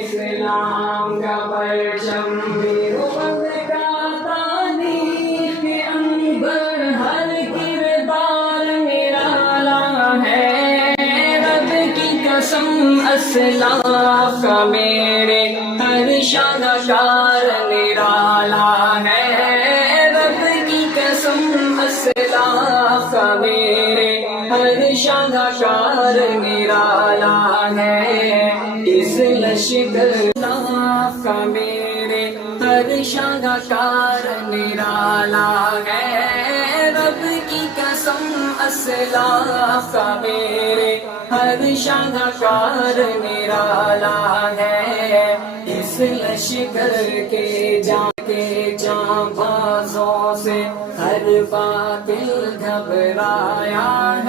اسلام کا پرچم دیوبند کا تاریخ کے اندر ہر کردار نرالا ہے. رب کی قسم اسلاف کا میرے ہر شاہکار نرالا ہے. رب کی قسم اسلاف کا میرے ہر شاہکار نرالا ہے. اس لشکر کا میرے ہر شاہکار نرالا ہے. رب کی قسم اسلاف کا میرے ہر شاہکار نرالا ہے. اس لشکر کے جاں بازوں سے ہر باطل گھبرایا ہے.